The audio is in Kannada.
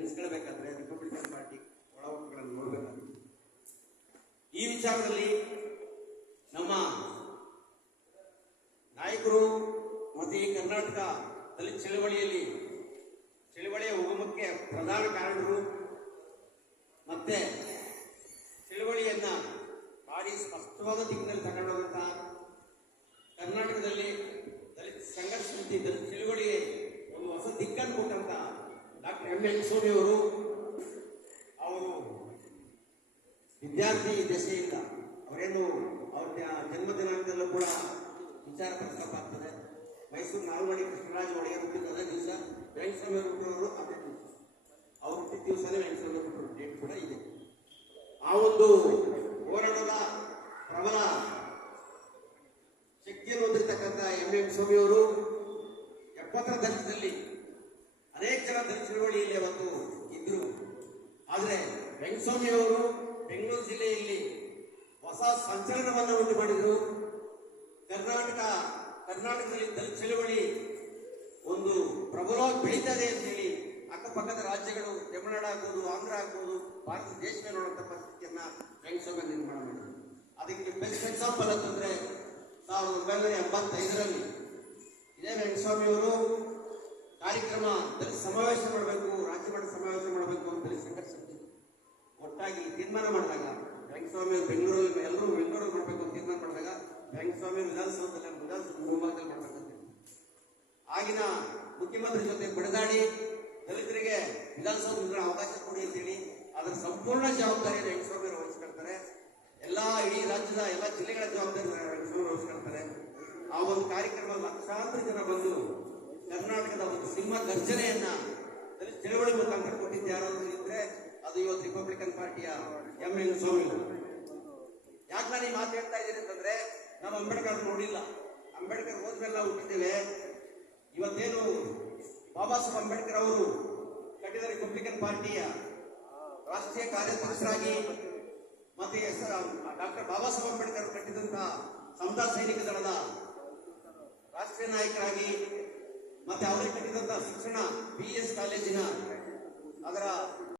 ನೆನೆಸ್ಕೊಳ್ಬೇಕಾದ್ರೆ ರಿಪಬ್ಲಿಕನ್ ಪಾರ್ಟಿ ಒಳ ಒಕ್ಕಗಳನ್ನು ನೋಡಬೇಕಾಗುತ್ತೆ. ಈ ವಿಚಾರದಲ್ಲಿ ನಮ್ಮ ನಾಯಕರು ಮತ್ತು ಈ ಕರ್ನಾಟಕ ದಲಿತ ಚಳವಳಿಯ ಉಗಮಕ್ಕೆ ಪ್ರಧಾನ ಕಾರಣರು ಮತ್ತೆ ಚಳವಳಿಯನ್ನ ಭಾರಿ ಸ್ಪಷ್ಟವಾದ ದಿಕ್ಕಿನಲ್ಲಿ ತಗೊಂಡೋದಂತಹ ಕರ್ನಾಟಕದಲ್ಲಿ ದಲಿತ ಸಂಘರ್ಷ ದಲಿತ ಚಳವಳಿಗೆ ಒಂದು ಹೊಸ ದಿಕ್ಕನ್ನು ಕೊಟ್ಟಂತ ಡಾಕ್ಟರ್ ಎಂ ಎನ್ ಸೋನಿ ಅವರು ವಿದ್ಯಾರ್ಥಿ ದಶೆಯಿಂದ ಅವರೇನು ಅವ್ರ ಜನ್ಮ ದಿನಾಂಕದಲ್ಲೂ ಕೂಡ ವಿಚಾರ ಪ್ರಸ್ತಾಪ ಆಗ್ತದೆ. ಮೈಸೂರು ನಾಲ್ವಡಿ ಕೃಷ್ಣರಾಜ ಒಡೆಯರ್ ಹುಟ್ಟಿದ ಅದೇ ದಿವಸ ವೆಂಕಟಸ್ವಾಮಿ ಅವರು ಹುಟ್ಟೋರು ಅದೇ ದಿವಸ, ಅವ್ರು ಹುಟ್ಟಿದ ದಿವಸನೇ ವೆಂಕಟಸ್ವಾಮಿ ಹುಟ್ಟೋರು ಡೇಟ್ ಕೂಡ ಇದೆ. ಆ ಒಂದು ಹೋರಾಟದ ಪ್ರಬಲ ಶಕ್ತಿಯನ್ನು ಹೊಂದಿರತಕ್ಕಂಥ ಎಂ ಎಂ ಸ್ವಾಮಿ ಅವರು 70ರ ದಶಕದಲ್ಲಿ ಅನೇಕ ಜನ ದಲಿತ ಚಳವಳಿಯಲ್ಲಿ ಅವತ್ತು ಇದ್ರು. ಆದರೆ ವೆಂಕಟಸ್ವಾಮಿ ಅವರು ಬೆಂಗಳೂರು ಜಿಲ್ಲೆಯಲ್ಲಿ ಹೊಸ ಸಂಚಲನವನ್ನು ಉಂಟು ಮಾಡಿದ್ರು. ಕರ್ನಾಟಕದಲ್ಲಿ ದಲಿತ ಚಳವಳಿ ಒಂದು ಪ್ರಬಲವಾಗಿ ಬೆಳೀತದೆ ಅಂತ ಹೇಳಿ ಅಕ್ಕಪಕ್ಕದ ರಾಜ್ಯಗಳು ತಮಿಳುನಾಡು ಆಗ್ಬೋದು, ಆಂಧ್ರ ಆಗ್ಬೋದು, ಭಾರತ ದೇಶವೇ ನೋಡುವಂಥ ಪರಿಸ್ಥಿತಿಯನ್ನ ವೆಂಕಟಸ್ವಾಮಿ ನಿರ್ಮಾಣ ಮಾಡಿದ್ರು. ಅದಕ್ಕೆ ಬೆಸ್ಟ್ ಎಕ್ಸಾಂಪಲ್ ಅಂತಂದ್ರೆ 1985ರಲ್ಲಿ ಇದೇ ವೆಂಕಟಸ್ವಾಮಿ ಅವರು ಕಾರ್ಯಕ್ರಮ ದಲಿತ ಸಮಾವೇಶ ಮಾಡಬೇಕು, ರಾಜ್ಯ ಮಟ್ಟದ ಸಮಾವೇಶ ಮಾಡಬೇಕು ಅಂತ ದಲಿತ ಸಂಘರ್ಷ ಒಟ್ಟಾಗಿ ತೀರ್ಮಾನ ಮಾಡಿದಾಗ ವೆಂಕಟಸ್ವಾಮಿ ಬೆಂಗಳೂರಲ್ಲಿ ಎಲ್ಲರೂ ಬೆಂಗಳೂರಲ್ಲಿ ಮಾಡಬೇಕು ಅಂತ ತೀರ್ಮಾನ ಮಾಡಿದಾಗ ವೆಂಕಟಸ್ವಾಮಿ ವಿಧಾನಸೌಧದಲ್ಲಿ ಮುಂಭಾಗದಲ್ಲಿ ಮಾಡಬೇಕಂತ ಆಗಿನ ಮುಖ್ಯಮಂತ್ರಿ ಜೊತೆ ಬಡಿದಾಡಿ ದಲಿತರಿಗೆ ವಿಧಾನಸೌಧ ಅವಕಾಶ ಕೊಡಿ ಅಂತೇಳಿ ಅದರ ಸಂಪೂರ್ಣ ಜವಾಬ್ದಾರಿ ವೆಂಕಟಸ್ವಾಮಿ ಅವರು ವಹಿಸ್ಕೊಳ್ತಾರೆ. ಇಡೀ ರಾಜ್ಯದ ಎಲ್ಲ ಜಿಲ್ಲೆಗಳ ಜವಾಬ್ದಾರಿ ವೆಂಕಟಸ್ವಾಮಿ ವಹಿಸ್ಕೊಳ್ತಾರೆ. ಆ ಒಂದು ಕಾರ್ಯಕ್ರಮ ಲಕ್ಷಾಂತರ ಜನ ಬಂದು ಕರ್ನಾಟಕದ ಒಂದು ಸಿಂಹ ಗರ್ಜನೆಯನ್ನ ದಲಿತ ಚಳವಳಿ ಮುಖಾಂತರ ಕೊಟ್ಟಿದ್ದು ಯಾರಾದ್ರೂ ಇದ್ರೆ ಅದು ಇವತ್ತು ರಿಪಬ್ಲಿಕನ್ ಪಾರ್ಟಿಯ ಎಂ ಎನ್ ಸ್ವಾಮಿ. ಯಾಕೆ ನಾನು ಈ ಮಾತು ಹೇಳ್ತಾ ಇದ್ದೀನಿ ಅಂತಂದ್ರೆ ನಾವು ಅಂಬೇಡ್ಕರ್ ನೋಡಿಲ್ಲ, ಅಂಬೇಡ್ಕರ್ ಹೋದ್ಮೇಲೆ ನಾವು ಹುಟ್ಟಿದ್ದೇವೆ. ಇವತ್ತೇನು ಬಾಬಾ ಸಾಹೇಬ್ ಅಂಬೇಡ್ಕರ್ ಅವರು ಕಟ್ಟಿದ ರಿಪಬ್ಲಿಕನ್ ಪಾರ್ಟಿಯ ರಾಷ್ಟ್ರೀಯ ಕಾರ್ಯಾಧ್ಯಕ್ಷರಾಗಿ ಮತ್ತೆ ಡಾಕ್ಟರ್ ಬಾಬಾ ಸಾಹೇಬ್ ಅಂಬೇಡ್ಕರ್ ಕಟ್ಟಿದಂತಹ ಸಮತಾ ಸೈನಿಕ ದಳದ ರಾಷ್ಟ್ರೀಯ ನಾಯಕರಾಗಿ ಮತ್ತೆ ಅವರೇ ಕಟ್ಟಿದಂತಹ ಶಿಕ್ಷಣ BS ಕಾಲೇಜಿನ ಅದರ